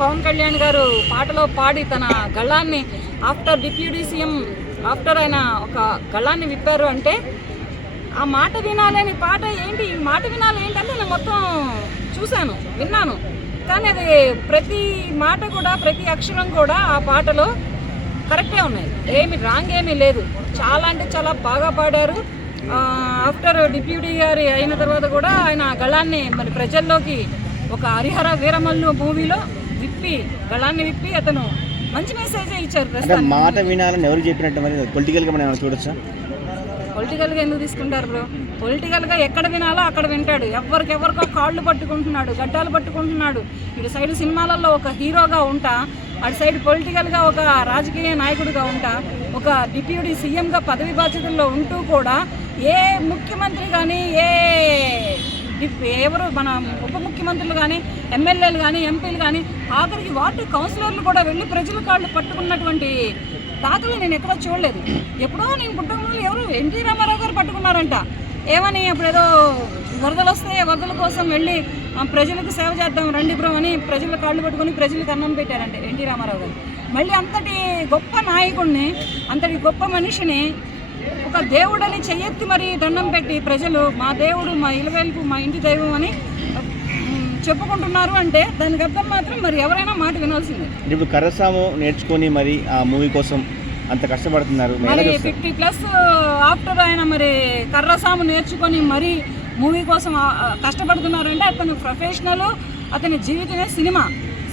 పవన్ కళ్యాణ్ గారు పాటలో పాడి తన గళాన్ని ఆఫ్టర్ డిప్యూటీ సీఎం ఆఫ్టర్ ఆయన ఒక గళాన్ని విప్పారు అంటే ఆ మాట వినాలని పాట ఏంటి? ఈ మాట వినాలి ఏంటంటే నేను మొత్తం చూశాను విన్నాను. కానీ అది ప్రతి మాట కూడా ప్రతి అక్షరం కూడా ఆ పాటలో కరెక్టే ఉన్నాయి. ఏమి రాంగ్ ఏమీ లేదు. చాలా అంటే చాలా బాగా పాడారు. ఆఫ్టర్ డిప్యూటీ గారి అయిన తర్వాత కూడా ఆయన గళాన్ని మరి ప్రజల్లోకి ఒక హరిహర వీరమల్లు మూవీలో విప్పి గళాన్ని విప్పి అతను మంచి మెసేజ్ ఇచ్చారు మాట వినాలని ఎవరు చెప్పినట్టు మరి పొలిటికల్గా మనం ఏమైనా చూడొచ్చా? పొలిటికల్గా ఎందుకు తీసుకుంటారు బ్రో పొలిటికల్గా ఎక్కడ వినాలో అక్కడ వింటాడు. ఎవరికి ఎవరికో కాళ్ళు పట్టుకుంటున్నాడు గడ్డాలు పట్టుకుంటున్నాడు. ఇటు సైడ్ సినిమాలలో ఒక హీరోగా ఉంటా అటు సైడ్ పొలిటికల్గా ఒక రాజకీయ నాయకుడిగా ఉంటా ఒక డిప్యూటీ సీఎంగా పదవి బాధ్యతల్లో ఉంటూ కూడా ఏ ముఖ్యమంత్రి కానీ ఏ ఎవరు మన ఉప ముఖ్యమంత్రులు కానీ ఎమ్మెల్యేలు కానీ ఎంపీలు కానీ ఆఖరికి వార్డు కౌన్సిలర్లు కూడా వెళ్ళి ప్రజల కాళ్ళు పట్టుకున్నటువంటి దాఖలు నేను ఎక్కడో చూడలేదు. ఎప్పుడో నేను పుట్టకముందు ఎవరు ఎన్టీ రామారావు గారు పట్టుకున్నారంట. ఏమని అప్పుడు ఏదో వరదలు వస్తే వరదల కోసం వెళ్ళి ప్రజలకు సేవ చేద్దాం రండి బ్రో అని ప్రజల కాళ్ళు పట్టుకొని ప్రజలకు అన్నం పెట్టారంటే ఎన్టీ రామారావు గారు. మళ్ళీ అంతటి గొప్ప నాయకుడిని అంతటి గొప్ప మనిషిని ఒక దేవుడని చెయ్యెత్తి మరి దండం పెట్టి ప్రజలు మా దేవుడు మా ఇలవేల్పు మా ఇంటి దైవం అని చెప్పుకుంటున్నారు అంటే దానికి అర్థం మాత్రం మరి ఎవరైనా మాట వినాల్సిందే. అంటే ఇప్పుడు కర్రసాము నేర్చుకొని మరి ఆ మూవీ కోసం అంత కష్టపడుతున్నారు. ఫిఫ్టీ ప్లస్ ఆఫ్టర్ ఆయన మరి కర్రసాము నేర్చుకొని మరి మూవీ కోసం ఆ, కష్టపడుతున్నారంటే అతను ప్రొఫెషనల్ అతని జీవితమే సినిమా.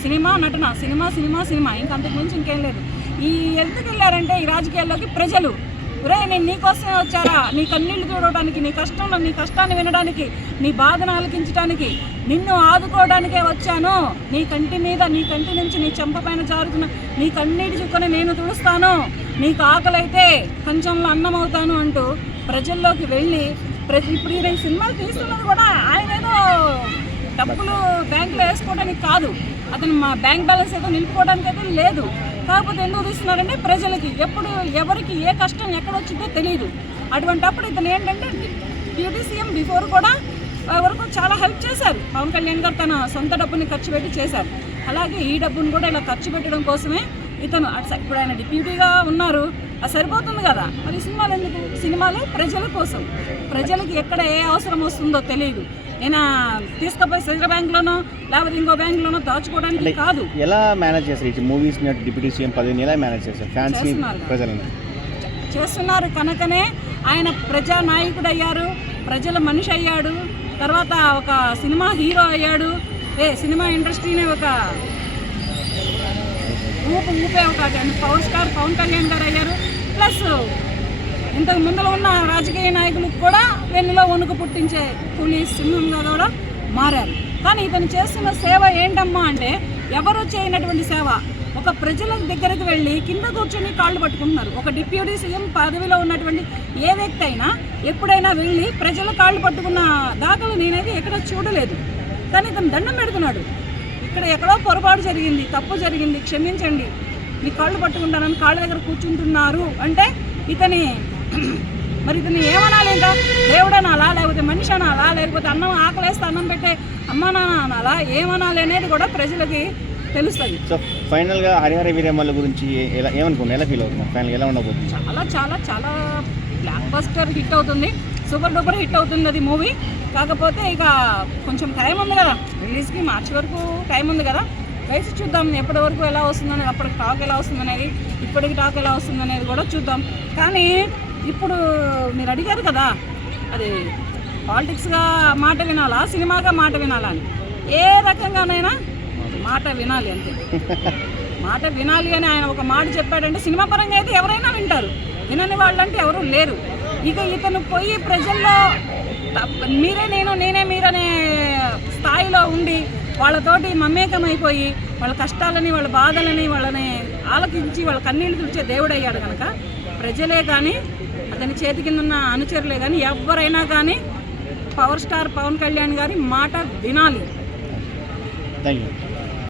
సినిమా నటన సినిమా సినిమా సినిమా. ఇంకా అంతకు మించి ఇంకేం లేదు. ఈ ఎందుకు వెళ్ళారంటే ఈ రాజకీయాల్లోకి ప్రజలు. ఒరే నేను నీకోసమే వచ్చారా? నీ కన్నీళ్ళు చూడటానికి నీ కష్టంలో నీ కష్టాన్ని వినడానికి నీ బాధను ఆలకించడానికి నిన్ను ఆదుకోవడానికే వచ్చాను. నీ కంటి మీద నీ కంటి నుంచి నీ చెంప పైన జారుతున్న నీ కన్నీటి చుక్కని నేను తుడుస్తాను. నీకు ఆకలైతే కొంచెంలో అన్నం అవుతాను అంటూ ప్రజల్లోకి వెళ్ళి ప్రతి ఇప్పుడు ఈ సినిమాలు తీస్తున్నది కూడా ఆయన ఏదో డబ్బులు బ్యాంకులో వేసుకోవడానికి కాదు. అతను మా బ్యాంక్ బ్యాలెన్స్ ఏదో నిలుపుకోవడానికి అయితే లేదు. కాకపోతే ఎందుకు తీస్తున్నారంటే ప్రజలకి ఎప్పుడు ఎవరికి ఏ కష్టం ఎక్కడ వచ్చిందో తెలియదు అటువంటి అప్పుడు ఇతను ఏంటంటే డ్యూటీ సీఎం బిఫోర్ కూడా వరకు చాలా హెల్ప్ చేశారు. పవన్ కళ్యాణ్ గారు తన సొంత డబ్బుని ఖర్చు పెట్టి చేశారు. అలాగే ఈ డబ్బును కూడా ఇలా ఖర్చు పెట్టడం కోసమే ఇతను ఇప్పుడు ఆయన డిప్యూటీగా ఉన్నారు. అది సరిపోతుంది కదా? మరి సినిమాలు ఎందుకు? సినిమాలు ప్రజల కోసం. ప్రజలకి ఎక్కడ ఏ అవసరం వస్తుందో తెలియదు నేను తీసుకుపోయి సెంట్రల్ బ్యాంక్లోనో లేకపోతే ఇంకో బ్యాంక్లోనో దాచుకోవడానికి కాదు. ఎలా మేనేజ్ చేస్తారు? మూవీస్ డిప్యూటీ సీఎం పదవిని ఎలా మేనేజ్ చేస్తారు? చేస్తున్నారు. ప్రజలను. చేస్తున్నారు కనుకనే ఆయన ప్రజా నాయకుడు అయ్యారు ప్రజల మనిషి అయ్యాడు తర్వాత ఒక సినిమా హీరో అయ్యాడు. ఏ సినిమా ఇండస్ట్రీనే ఒక ఊపు ఊపే ఒక పవర్ స్టార్ పవన్ కళ్యాణ్ గారు అయ్యారు. ప్లస్ ఇంతకు ముందులో ఉన్న రాజకీయ నాయకులకు కూడా వెన్నులో వణుకు పుట్టించే పోలీస్ సింహంగా కూడా మారారు. కానీ ఇతను చేస్తున్న సేవ ఏంటమ్మా అంటే ఎవరు చేయనటువంటి సేవ? ఒక ప్రజల దగ్గరకు వెళ్ళి కింద కూర్చొని కాళ్ళు పట్టుకుంటున్నారు. ఒక డిప్యూటీ సీఎం పదవిలో ఉన్నటువంటి ఏ వ్యక్తి అయినా ఎప్పుడైనా వెళ్ళి ప్రజల కాళ్ళు పట్టుకున్న దాఖలు నేనైతే ఎక్కడ చూడలేదు. కానీ ఇతను దండం పెడుతున్నాడు. ఇక్కడ ఎక్కడో పొరపాటు జరిగింది తప్పు జరిగింది క్షమించండి. మీ కాళ్ళు పట్టుకుంటానని కాళ్ళ దగ్గర కూర్చుంటున్నారు అంటే ఇతని మరి ఇతని ఏమనాలి ఇంకా దేవుడు అనాలా లేకపోతే మనిషి అనాలా లేకపోతే అన్నం ఆకలేస్తే అన్నం పెట్టే అమ్మ నాన్న అనాలా ఏమనాలి అనేది కూడా ప్రజలకి తెలుస్తుంది. సో ఫైనల్గా హరిహర వీరమ్మల గురించి ఎలా ఏమనుకున్నారు ఎలా ఫీల్ అవుతున్నారు ఫైనల్ ఎలా ఉండబోతుంది? చాలా చాలా చాలా బ్లాక్ బస్టర్ హిట్ అవుతుంది. సూపర్ డూపర్ హిట్ అవుతుంది అది మూవీ కాకపోతే ఇక కొంచెం టైం ఉంది కదా. రిలీజ్కి మార్చి వరకు టైం ఉంది కదా. వేసి చూద్దాం ఎప్పటి వరకు ఎలా వస్తుంది అనేది అప్పటికి టాక్ ఎలా వస్తుంది అనేది ఇప్పటికి టాక్ ఎలా వస్తుంది అనేది కూడా చూద్దాం. కానీ ఇప్పుడు మీరు అడిగారు కదా అది పాలిటిక్స్గా మాట వినాలా సినిమాగా మాట వినాలా అని. ఏ రకంగానైనా మాట వినాలి అంతే. మాట వినాలి అని ఆయన ఒక మాట చెప్పాడంటే సినిమా పరంగా అయితే ఎవరైనా వింటారు. వినని వాళ్ళంటే ఎవరూ లేరు. ఇక ఇతను పోయి ప్రజల్లో మీరే నేను నేనే మీరనే స్థాయిలో ఉండి వాళ్ళతోటి మమేకమైపోయి వాళ్ళ కష్టాలని వాళ్ళ బాధలని వాళ్ళని ఆలకించి వాళ్ళ కన్నీళ్ళు తుడిచే దేవుడయ్యాడు కనుక ప్రజలే కానీ అతని చేతి కింద ఉన్న అనుచరులే కానీ ఎవరైనా కానీ పవర్ స్టార్ పవన్ కళ్యాణ్ గారి మాట వినాలి. Thank you